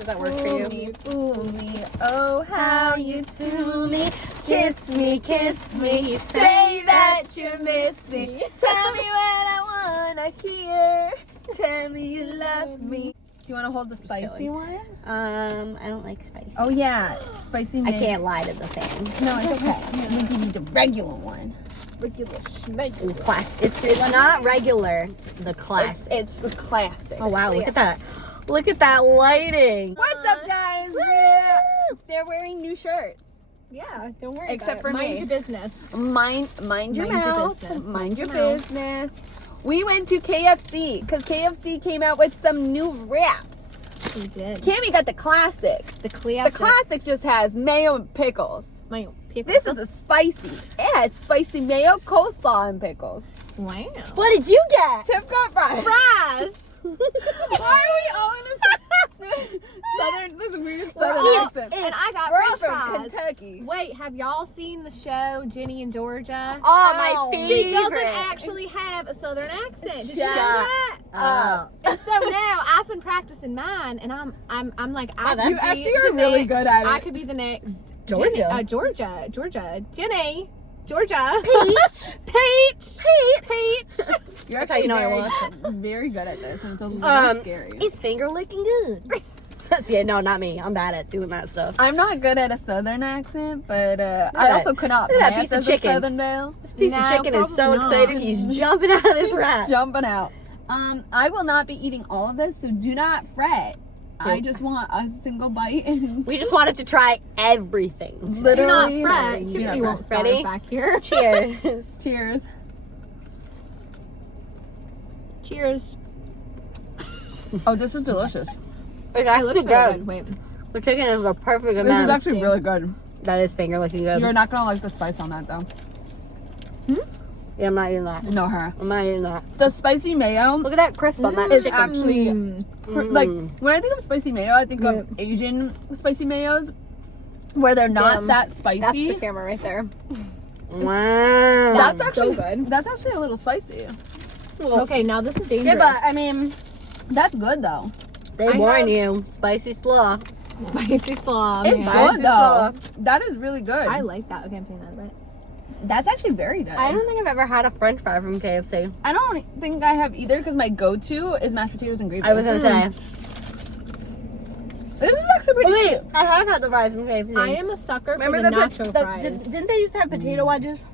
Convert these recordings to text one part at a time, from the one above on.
Does that work for you? Fool me, oh how you do me. Kiss me, say that you miss me. Tell me what I wanna hear. Tell me you love me. Do you want to hold the spicy one? I don't like spicy. Oh yeah, spicy. I can't lie to the thing. No, it's okay. We'll give you the regular one. Regular schmegular. It's not regular. The classic. It's the classic. Oh wow! Look at that! Look at that lighting. What's up, guys? They're wearing new shirts. Yeah, don't worry. Except about for it. Mind me. your business. Mind your mouth. business. Mind your business. We went to KFC because KFC came out with some new wraps. We did. Cammy got the classic. The classic. The classic just has mayo and pickles. Mayo pickles. This is a spicy. It has spicy mayo, coleslaw, and pickles. Wow. What did you get? Tiff got fries. Fries. Why are we all in a southern? This weird southern accent. And I got We're all French from fries. Kentucky. Wait, have y'all seen the show Jenny and Georgia? Oh, Oh, my favorite. She doesn't actually have a southern accent. Did you know Shut that? Oh. And so now I've been practicing mine, and I'm like, I that's- You could be actually the are really next- good at it. I could be the next Georgia. Georgia, Jenny, Georgia, Peach. Peach. You're That's how you know I very good at this, and it's a little scary. He's finger licking good. Yeah, no, not me. I'm bad at doing that stuff. I'm not good at a southern accent, but I also could not Look at that pass piece of as a chicken. southern belle. This piece of No, chicken is so probably not. excited. He's jumping out of this wrap. Jumping out. I will not be eating all of this, so do not fret. I just want a single bite and We just wanted to try everything. Do not literally. fret. do not Tiffany fret. won't starve Ready? back here. Cheers. Cheers. Cheers. Oh, this is delicious. It's It actually looks really good. good. Wait. The chicken is the perfect This amount. is actually really good. That is finger licking good. You're not gonna like the spice on that though. Yeah, I'm not eating that. No, her. I'm not eating that. The spicy mayo Look at that crisp on that is chicken. actually like Mm. when I think of spicy mayo, I think of Asian spicy mayos where they're not that That's spicy. the camera right there. Wow. That's so actually good. That's actually a little spicy. Okay, now this is dangerous. Yeah, but I mean, That's good though. they I warn have- you. Spicy slaw. Spicy slaw. It's man. Spicy good though. slaw. That is really good. I like that. Okay, I'm taking that right. That's actually very good. I don't think I've ever had a French fry from KFC. I don't think I have either because my go-to is mashed potatoes and gravy. I was gonna say. This is actually pretty Wait, cute. I have had the fries from KFC. I am a sucker Remember for the the nacho the- fries. didn't they used to have potato wedges?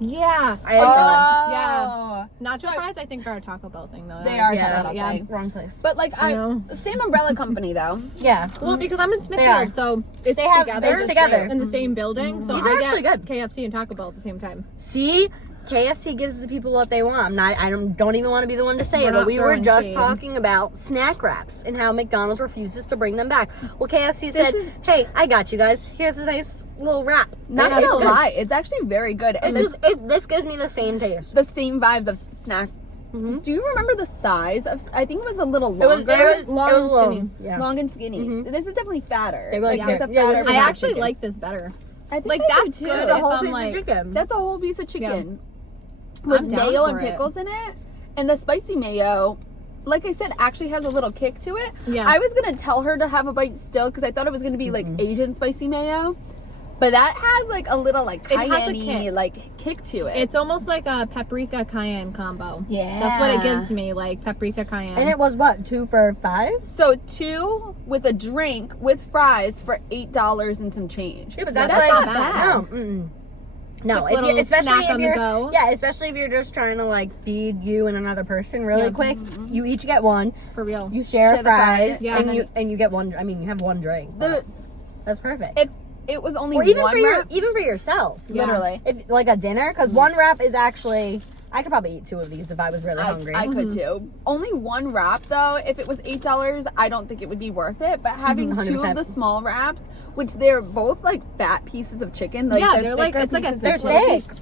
Yeah. I had them. Yeah. Nacho So- fries, I think, are a Taco Bell thing, though. They are Yeah, Taco Bell yeah. thing. Wrong place. But like know. same umbrella company though. Yeah. Well, because I'm in They are. Smithfield, so it's They have- together. it's together. In the same building, so These are I actually get good. KFC and Taco Bell at the same time. See, KFC gives the people what they want. I don't even want to be the one to say We're it, but not we were throwing just shade. talking about snack wraps and how McDonald's refuses to bring them back. Well, KFC said, is- "Hey, I got you guys. Here's a nice little wrap." Not And gonna it's lie, it's actually very good. And good. This gives me the same taste. the same vibes of snack. Mhm. Do you remember the size of? I think it was a little It was, longer, long it was and low. skinny. Yeah. long and skinny. Mhm. This is definitely fatter. They really like are. there's a Yeah, this fatter. is I Fried actually chicken. like this better. I think like, I do that's too. good It's a if whole I'm piece like- of chicken. That's a whole piece of chicken with I'm down mayo and for it. pickles in it, and the spicy mayo. Like I said, actually has a little kick to it. Yeah. I was gonna tell her to have a bite still because I thought it was gonna be like Asian spicy mayo, but that has like a little like It has a cayenne kick. like kick to it. It's almost like a paprika cayenne combo. Yeah. That's what it gives me, like paprika cayenne. And it was what, 2 for $5? So 2 with a drink with fries for $8 and some change. Yeah, but that's like, not bad. No, mm-mm. No, Quick if you, little especially snack if on the you're go. yeah, especially if you're just trying to like feed you and another person really Yeah. quick. You each get one. for real. You share, Share the fries, fries, yeah, and and you get one. I mean, you have one drink. The That's perfect. if it was only Or even one for wrap, even for yourself, Yeah. literally. if, like a dinner, because one wrap is actually. I could probably eat 2 of these if I was really hungry. I could too. Only one wrap though. If it was $8, I don't think it would be worth it. But having 2 of 100%. the small wraps, which they're both like fat pieces of chicken. Like, Yeah, they're like- thicker it's like a pieces They're of thick chicken. thick.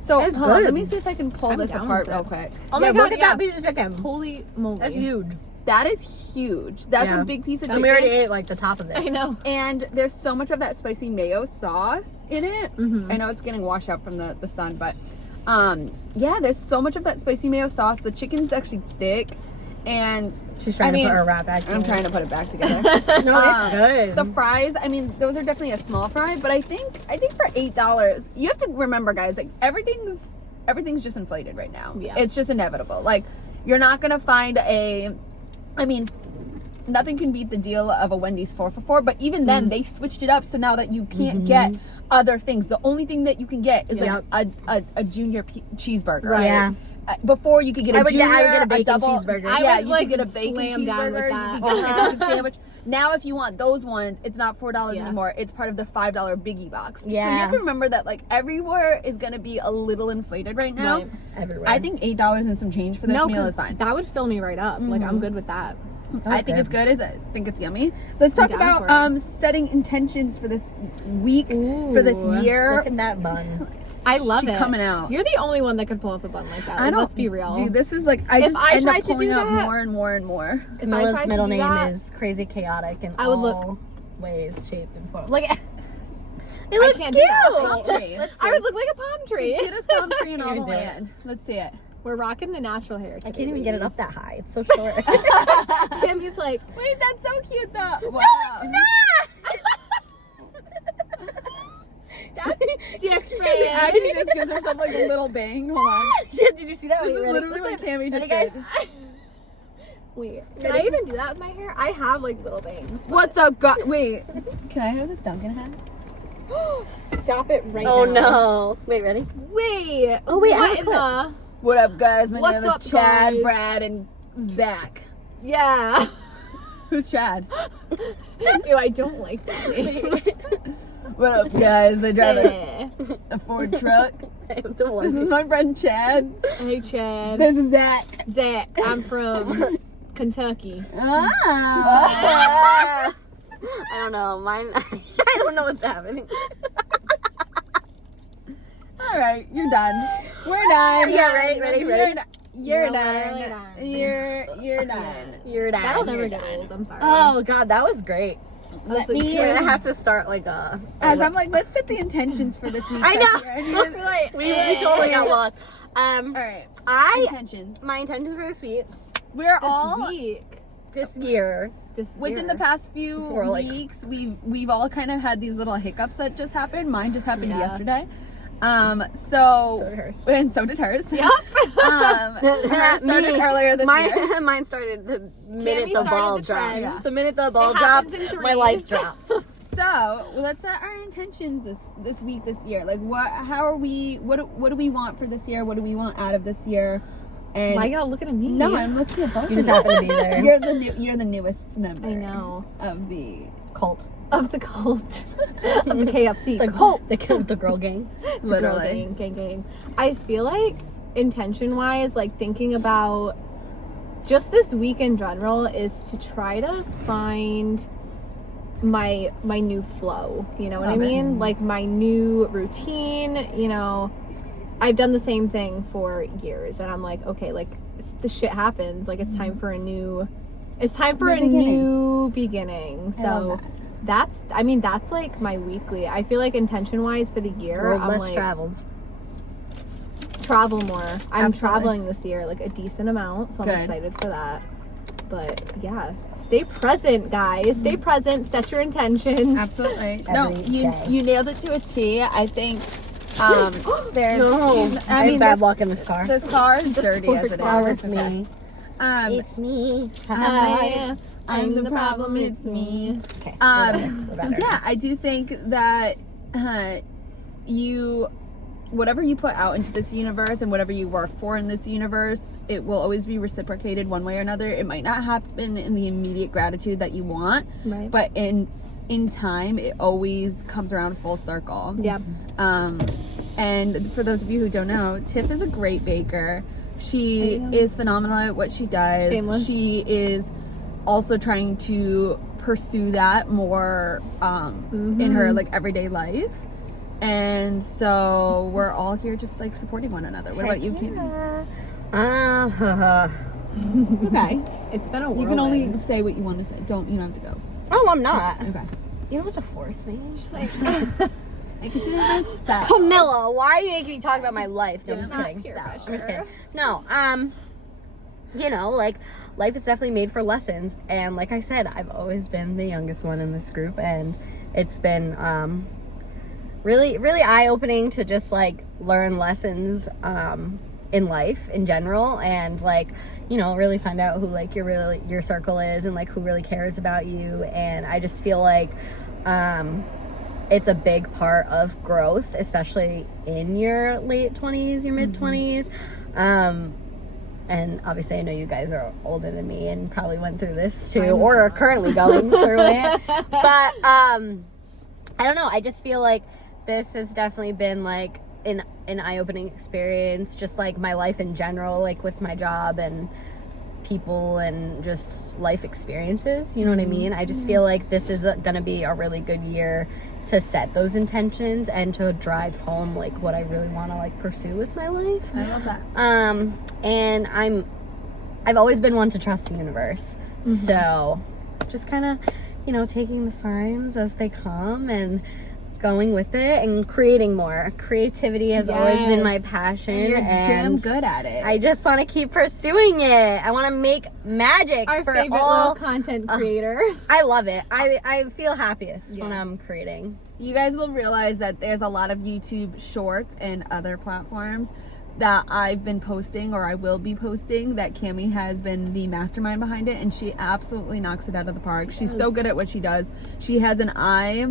So It's hold on, good. let me see if I can pull I'm this down apart with it. real quick. Oh my Yeah, god, look at yeah. that piece of chicken. Holy moly. That's huge. That is huge. That's Yeah. a big piece of And chicken. we already ate like the top of I it. know. And there's so much of that spicy mayo sauce in it. Mhm. I know it's getting washed out from the sun, but yeah, there's so much of that spicy mayo sauce. The chicken's actually thick, And She's trying to put her wrap back. I'm trying to put it back together. No, it's good. The fries, I mean, those are definitely a small fry, but I think for $8, you have to remember, guys, like everything's just inflated right now. Yeah. It's just inevitable. Like, you're not gonna find nothing can beat the deal of a Wendy's 4 for $4, but even then they switched it up so now that you can't get other things. The only thing that you can get is like a junior cheeseburger. Right. Yeah. Before you could get a junior, I would get a bacon double cheeseburger. Yeah, you could get a bacon cheeseburger. You could get a bacon sandwich. Now, if you want those ones, it's not $4 anymore. It's part of the $5 biggie box. Yeah. So you have to remember that like everywhere is going to be a little inflated right now. Right. Everywhere. I think $8 and some change for this meal is fine. That would fill me right up. Like, I'm good with that. I think it's good. I think it's yummy. Let's talk about setting intentions for this week, for this year. Look at that bun. I love it. Coming out. You're the only one that could pull up a bun like that. Like, let's be real. Dude, this is like I If just I end up tried to pulling do up that- more and more and more. Camilla's middle name is Crazy Chaotic in I would all ways, shape, and form. Like, it I looks can't cute. do that. Palm tree. I would look like a palm tree. Cutest palm tree in all the You're gonna do land. Let's see it. We're rocking the natural hair. I can't even get it up that high. It's so short. Tammy's like, Wait, that's so cute though. Wow. that's She actually just gives herself like a little bang. Hold on. Yeah, did you see that? This Wait, is ready? literally what Cammy just Ready, did. guys? Wait, can I even do that with my hair? I have like little bangs. What's up, God? Wait, can I have this Duncan hat? Stop it right Oh now. no. Wait, ready? Wait. Oh, wait, I have what a in clip. the... What up, guys? My What's name up, is Chad, guys? Brad, and Zach. Yeah. Who's Chad? Ew, I don't like that name. What up, guys? I drive Yeah. a Ford truck. I'm the one. This is my friend Chad. Hey, Chad. This is Zach. Zach, I'm from Kentucky. Ah. I don't know. Mine. I don't know what's happening. All right, you're done. We're done. Yeah, right, ready, ready? You're You're done. literally done. You're done. You're done. That'll never You're get done. old. I'm sorry. Oh god, that was great. Let That's me. We're gonna have to start like a. As I'm like, let's set the intentions for this week. I know. We We totally got lost. All right. I Intentions. my intentions for this week, We're This all week. this year. This within year. the past few Or, like- weeks. We've all kind of had these little hiccups that just happened. Mine just happened Yeah. yesterday. So did hers. And so did hers. Yep. Hers started earlier this year. Mine started the minute Cammy the started ball the dropped. trend. Yeah. The minute the ball It happens dropped, in my life threes. dropped. So let's set our intentions this week, this year. Like, how are we? What do we want for this year? What do we want out of this year? And Why y'all looking at me? no, I'm looking at both. You just of happen to be there. You're the newest member. I know. Of the Cult. Of the cult. Of the KFC The cult. The girl gang. literally. Gang. I feel like intention wise, like thinking about just this week in general is to try to find my new flow. You know what I Love it. mean? Like my new routine, you know. I've done the same thing for years and I'm like, okay, like the shit happens. Like it's time for a new new beginning. I love So that. that's like my weekly. I feel like intention wise for the year, Road I'm less like traveled. travel more. I'm Absolutely. traveling this year, like a decent amount, so I'm Good. excited for that. But yeah, stay present, guys. Stay present. Set your intentions. Absolutely. Every No, day. you nailed it to a T. I think there's. No. I have bad luck in this car. This car is dirty as it is. Oh, it's me. Um, It's me. I'm the problem. It's me. Okay. Um, we're better. Yeah, I do think that whatever you put out into this universe and whatever you work for in this universe, it will always be reciprocated one way or another. It might not happen in the immediate gratitude that you want, Right. but in time, it always comes around full circle. Yeah. And for those of you who don't know, Tiff is a great baker. She is phenomenal at what she does. Shameless. She is also trying to pursue that more in her like everyday life. And so we're all here just like supporting one another. What about you, Cammy? It's okay. It's been a whirlwind. You can only say what you want to say. You don't have to go. Oh, I'm not. Okay. You don't have to force me. Just like I could do this. Camilla, why are you making me talk about my life? No, I'm just not kidding. peer I'm just pressure. kidding. No, you know, like, life is definitely made for lessons. And like I said, I've always been the youngest one in this group, and it's been really, really eye-opening to just like learn lessons in life in general, and like, you know, really find out who like your circle is, and like who really cares about you. And I just feel like it's a big part of growth, especially in your late 20s, your mid 20s. And obviously I know you guys are older than me and probably went through this too, or are currently going through it. But I don't know, I just feel like this has definitely been like an eye-opening experience, just like my life in general, like with my job and people and just life experiences, you know what I mean? I just feel like this is gonna be a really good year to set those intentions and to drive home like what I really want to like pursue with my life. I love that. And I've always been one to trust the universe, so just kind of, you know, taking the signs as they come and going with it and creating more. Creativity has always been my passion, and you're damn good at it. I just want to keep pursuing it. I want to make magic. Our for favorite all little content creator. I love it. I feel happiest when I'm creating. You guys will realize that there's a lot of YouTube shorts and other platforms that I've been posting, or I will be posting, that Cami has been the mastermind behind it, and she absolutely knocks it out of the park. She's so good at what she does. She has an eye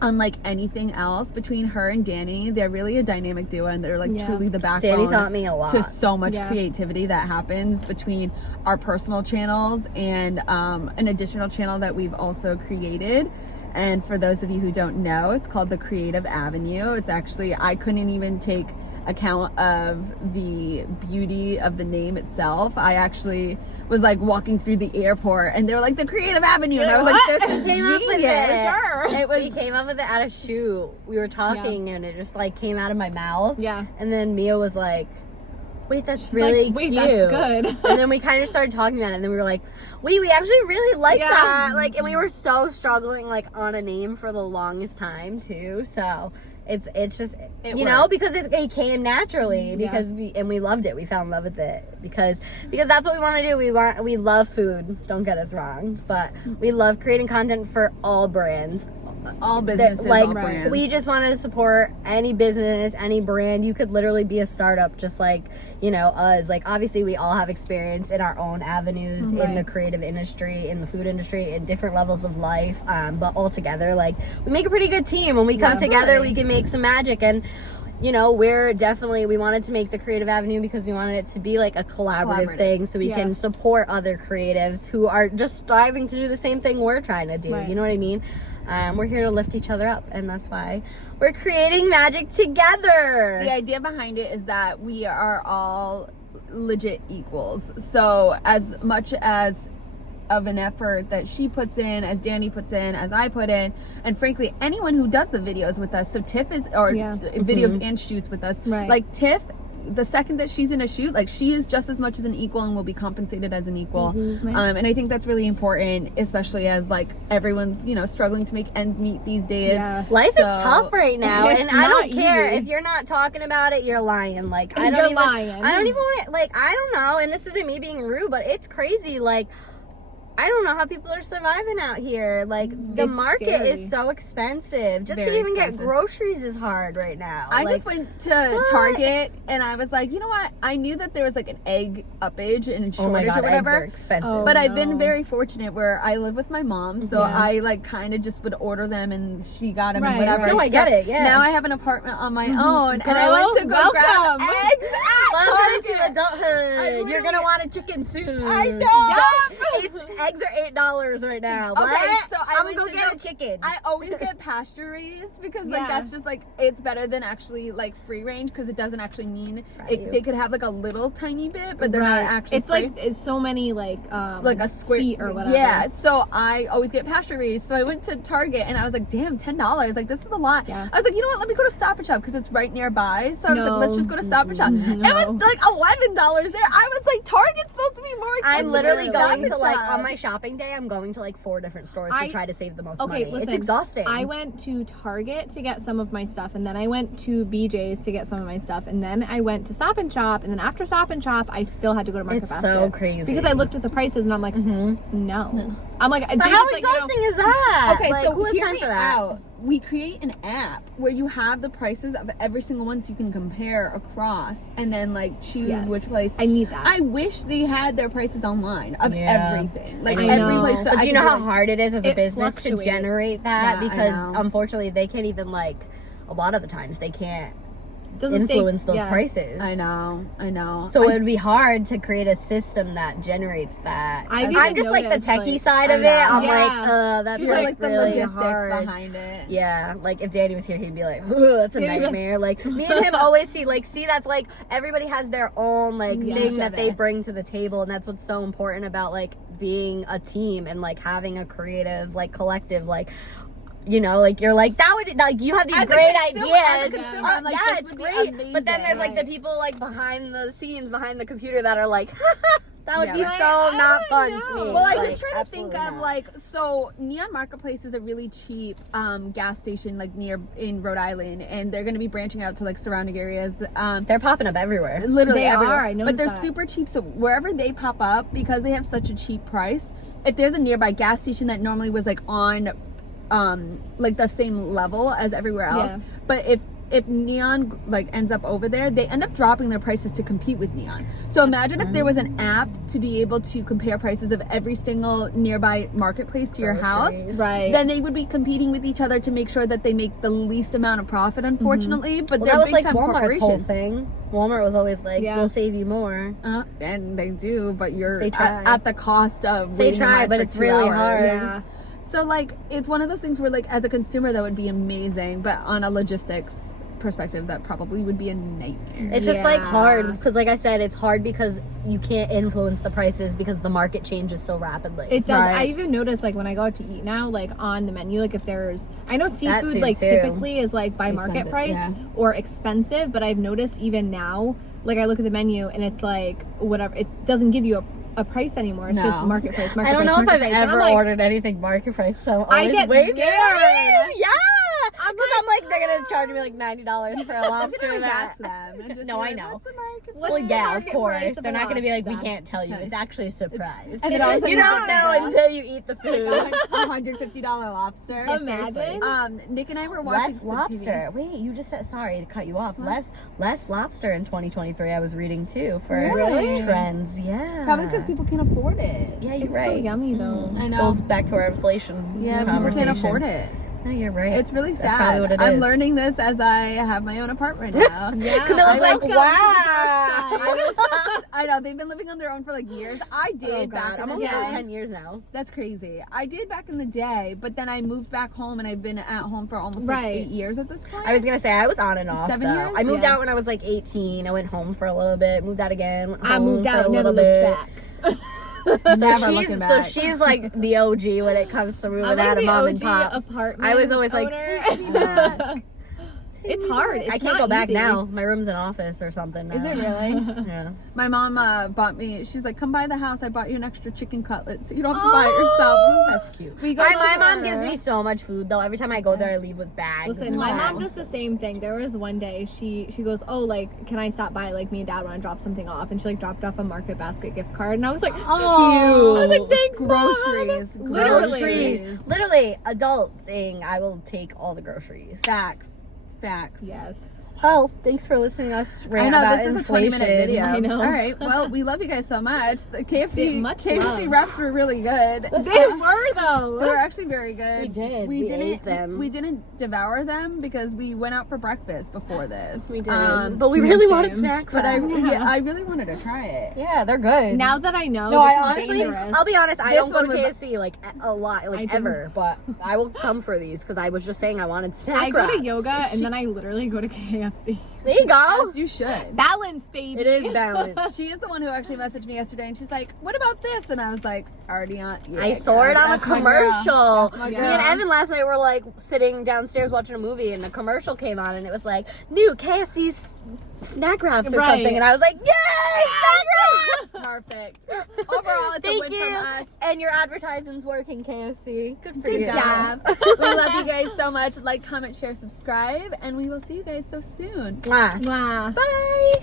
unlike anything else. Between her and Danny, they're really a dynamic duo, and they're like truly the backbone. Danny taught me a lot. To so much creativity that happens between our personal channels and an additional channel that we've also created. And for those of you who don't know, it's called The Creative Avenue. It's actually, I couldn't even take account of the beauty of the name itself. I actually was like walking through the airport and they were like, The Creative Avenue, and I was like, this is genius. We came up with it at a shoot. We were talking and it just like came out of my mouth. And then Mia was like, wait, that's really cute. Wait, that's good. And then we kind of started talking about it, and then we were like, wait, we actually really like that. Like, and we were so struggling like on a name for the longest time too. So it's just, you know, because it came naturally, because we loved it. We fell in love with it because that's what we want to do. We love food. Don't get us wrong, but we love creating content for all brands. All businesses, like, all brands. We just wanted to support any business, any brand. You could literally be a startup just like, you know, us. Like, obviously we all have experience in our own avenues in the creative industry, in the food industry, in different levels of life, but all together, like, we make a pretty good team. When we come together, we can make some magic. And you know, we wanted to make the Creative Avenue because we wanted it to be like a collaborative thing, so we can support other creatives who are just striving to do the same thing we're trying to do. You know what I mean? We're here to lift each other up, and that's why we're creating magic together. The idea behind it is that we are all legit equals. So as much as of an effort that she puts in, as Danny puts in, as I put in, and frankly anyone who does the videos with us, so Tiff is, or videos and shoots with us, like Tiff, the second that she's in a shoot, like, she is just as much as an equal and will be compensated as an equal. And I think that's really important, especially as like everyone's, you know, struggling to make ends meet these days. Life is tough right now, and I don't care if you're not talking about it, you're lying. Like, I don't even want to, like, I don't know, and this isn't me being rude, but it's crazy. Like, I don't know how people are surviving out here. Like, the market is so expensive. Just to even get groceries is hard right now. I just went to Target and I was like, you know what? I knew that there was like an egg uppage and shortage or whatever. Eggs are expensive. But I've been very fortunate where I live with my mom, so I like kind of just would order them and she got them and whatever. No, I get it. Now I have an apartment on my own, and I went to go grab eggs at Target. To adulthood. You're gonna want a chicken soon. I know. Eggs are $8 right now. Okay, so I'm gonna go get a chicken. I always get pasture raised because like that's just like, it's better than actually like free range, because it doesn't actually mean they could have like a little tiny bit, but they're not actually. It's free. Like it's so many like a square feet or whatever. Yeah, so I always get pasture raised. So I went to Target and I was like, damn, $10. Like, this is a lot. I was like, you know what? Let me go to Stop and Shop because it's right nearby. So I was like, let's just go to Stop and Shop. It was like $11 there. I was like, Target's supposed to be more expensive. I'm literally going to like, on my shopping day, I'm going to like 4 different stores to try to save the most money. listen, it's exhausting. I went to Target to get some of my stuff, and then I went to BJ's to get some of my stuff, and then I went to Stop and Shop, and then after Stop and Shop, I still had to go to Market It's Basket. so crazy. Because I looked at the prices, and I'm like, no. I'm like, But how exhausting is that? Okay, like, so who has hear time me for that? out. We create an app where you have the prices of every single one so you can compare across and then like choose which place. I need that. I wish they had their prices online of everything. Like I every know. place. So But do I you could know be how like, hard it is as a it business to fluctuates. generate that? Yeah, I Because know. unfortunately they can't even like, a lot of the times they can't Doesn't stay- influence those yeah. prices. I know. So it would be hard to create a system that generates that. I've I'm even just like the noticed, techie like, side I of it. know. I'm Yeah. like, that's These like, are like the really logistics hard. behind it. Yeah, like if Danny was here, he'd be like, "Ugh, that's a Yeah. nightmare." Like me and him always see that's like everybody has their own like Yeah. thing Each that other. they bring to the table, and that's what's so important about like being a team and like having a creative like collective like. You know, like you're like that would like you have these As a great consumer- as a ideas. consumer, I'm like, yeah, this it's would be great. But then there's like the amazing. people like behind the scenes, behind the computer that are like, that would Yeah. be Like, so not fun to me. Well, I Like, just try to think absolutely of not. like, so Neon Marketplace is a really cheap gas station like near in Rhode Island, and they're going to be branching out to like surrounding areas. They're popping up everywhere. Literally They everywhere. are, I noticed but they're that. super cheap, so wherever they pop up, because they have such a cheap price, if there's a nearby gas station that normally was like on like the same level as everywhere else, Yeah. but if Neon like ends up over there, they end up dropping their prices to compete with Neon. So imagine if there was an app to be able to compare prices of every single nearby marketplace to your house. Groceries. Right. Then they would be competing with each other to make sure that they make the least amount of profit, unfortunately. But Well, they're that was big like time Walmart's whole corporations. thing. Walmart was always like, Yeah. we'll save you more. And they do, but you're They try. at the cost of They waiting in try, line but for it's 2 really hours. hard. Yeah. So like it's one of those things where like as a consumer that would be amazing, but on a logistics perspective that probably would be a nightmare. It's just like Yeah. hard because, like I said, it's hard because you can't influence the prices because the market changes so rapidly. It does. Right. I even notice like when I go out to eat now, like on the menu, like if there's, I know seafood too, like too. typically is like by market Expensive, price yeah. or expensive, but I've noticed even now, like I look at the menu and it's like whatever, it doesn't give you a price anymore. It's No. just market price. Market I don't price, know if market I've price. And I'm ever like, ordered anything market price, so I always get way too scared. scared. Yeah, because I'm like they're gonna charge me like $90 for a You lobster. can always that ask them and just No, be I like, know. What's the market What's Well, the yeah, of market course. price of They're a not gonna be like, we lobster? can't tell you. It's actually a surprise. And then all of a sudden you you don't get know that. until you eat the food. like $150 lobster. Imagine. Nick and I were watching Less some lobster. TV. Wait, you just said, sorry to cut you off. Less lobster in 2023. I was reading too for Really? trends. Yeah, Probably because people can't afford it. Yeah, you're It's right. so yummy though. I know. Goes back to our inflation. Yeah, people conversation. can't afford it. No, you're right. It's really That's probably sad. what it I'm is. learning this as I have my own apartment now. Yeah. Camilla's like, Welcome to the wow. I know they've been living on their own for like years. I did Oh, back God. in I'm the almost day. at 10 years now. That's crazy. I did back in the day, but then I moved back home and I've been at home for almost like Right. 8 years at this point. I was gonna say I was on and off. 7 though. years? I moved Yeah. out when I was like 18. I went home for a little bit. Moved out again. Went I home moved for out, a never little bit. looked back. Never So looking she's back. like the OG when it comes to moving I'm out like of the mom OG and pops. apartment I was always like, owner. take me back. It's hard. It's I can't not go back easy. now. My room's an office or something now. Is it really? Yeah. My mom bought me. She's like, "Come by the house. I bought you an extra chicken cutlet, so you don't have to buy it yourself." I was like, That's cute. We go My to mom her. gives me so much food though. Every time I go there, I leave with bags. Listen, my mom Aw. does the same thing. There was one day she goes, "Oh, like, can I stop by? Like, me and Dad want to drop something off," and she like dropped off a Market Basket gift card, and I was like, Oh, I was like, "Thanks, groceries, Mom." Groceries. Literally, adulting. I will take all the groceries. Facts. Yes. Well, thanks for listening to us I rant know about this is a inflation. 20-minute video. I know. All right. Well, we love you guys so much. The KFC Much KFC love. wraps were really good. They were though. They were actually very good. We did. We We didn't. ate them. We didn't devour them because we went out for breakfast before this. We did. Um, but we no really shame. wanted snack but I wraps. I really wanted to try it. Yeah, they're good. Now that I know, no, this I is honestly, dangerous. I'll be honest, I This don't go to one was- KFC like a lot, I like do. ever, but I will come for these because I was just saying I wanted snack I go to wraps. yoga and then I literally go to KFC. There you go. As you should. Balance, baby. It is balanced. She is the one who actually messaged me yesterday, and she's like, "What about this?" And I was like, "Already on." Yeah, I saw it girl, on a that's my girl. commercial. That's my Me girl. and Evan last night were like sitting downstairs watching a movie, and the commercial came on, and it was like new KFC snack wraps or Right. something, and I was like, "Yay, snack wraps!" Perfect. Overall, it's a Thank win you. from us. And your advertising's working, KFC. Good for Good you. job. We love you guys so much. Like, comment, share, subscribe, and we will see you guys so soon. Mwah. Wow. Bye.